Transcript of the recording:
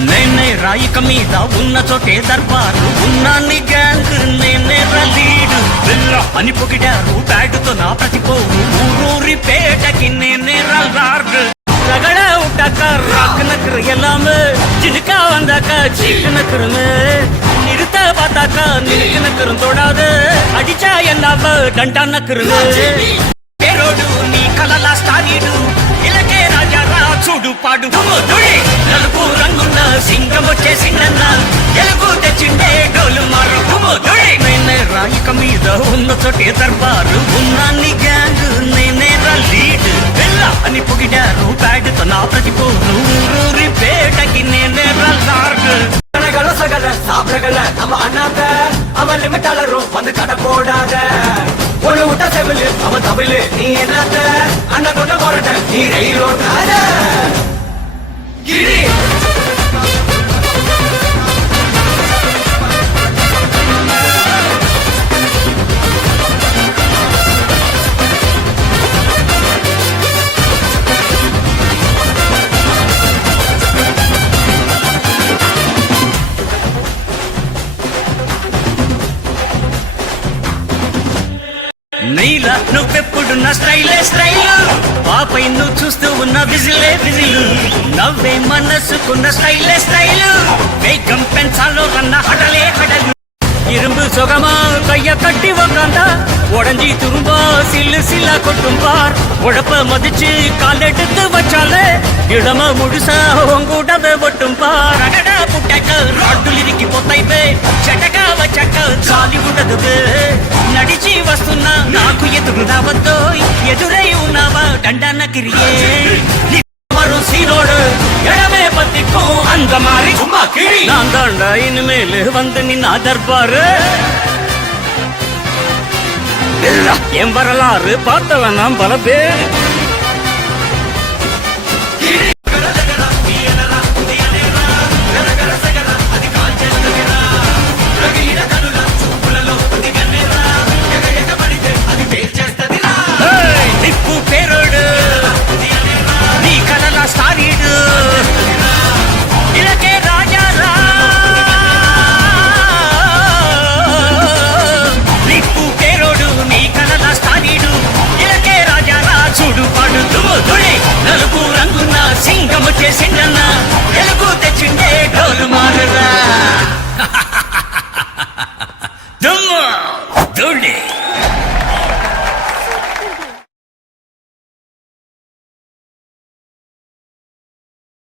నేనే రాయిక మీద ఉన్న చోటే దర్బారు ఉన్నాన్ని గ్యాంగ్ నేనే లీడ్ బిల్ల అని పొగిడారు బ్యాడుతో నా ప్రతిపోరు ఊరూరి పేటకి నేనే రార్గ్ రగడ ఉట్టాక రాక్ నకర్ எல்லாமே ஜினுக்கா வந்தாக்க சீக்கு நக்கருமே நிறுத்த பார்த்தாக்க நிறுக்கு நக்கரும் தொடாது அடிச்சா என்னாவ டண்டா நக்கருமே பேரோடு நீ கலலா ஸ்டாரிடு ఇలకే రాజారా చూడు పాడు నలుపు రంగున్న సింగం వచ్చేసిందన్న ఎలుగు తెచ్చిండే డోలు మారు నేనే రాయిక మీద ఉన్న చోటే దర్బారు ఉన్నాన్ని గ్యాంగ్ నేనే లీడ్ వెళ్ళ అని పొగిడారు బ్యాడ్తో నా ప్రతిపోరు ఊరూరి పేటకి నేనే లార్గ్ சகல சாப்பிடல நம்ம அண்ணாத்த அவன் லிமிட்டாளரும் வந்து கடை போடாத ஒரு விட்ட செவிலு அவன் தமிழ் நீ என்னத்த அண்ணன் கொண்ட போறட்ட நீ ரயிலோட்டாத கிரி నీల నువ్వెప్పుడు నా స్టైలే స్టైల్ పాపై నువ్వు చూస్తూ ఉన్న విజిలే విజిల్ నవ్వే మనసుకున్న స్టైలే స్టైల్ వేగం పెంచాలో రన్న హడలే హడలు இரும்பு சுகமா கைய கட்டி உக்காந்தா உடஞ்சி துரும்பா சில்லு சில்லா கொட்டும் பார் உழப்ப மதிச்சு கால் எடுத்து வச்சாலே இடம முழுசா உங்கூடவே ஒட்டும் பார் அடடா புட்டக்க ராட்டுல இறுக்கி பொத்தைப்பே చెటకా వచ్చాక చాలి ఉండదు నడిచి వస్తున్నా నాకు ఎదురు రావద్దో ఎదురై ఉన్నావా దండన్న కిరియే మరో సీనోడు ఎడమే பத்திக்கும் அந்த மாதிரி சும்மா கிரி நான் தாண்டா இனிமேல் வந்து நின்னா தர்பாரு என் வரலாறு பார்த்தவன் நான் பல பேர்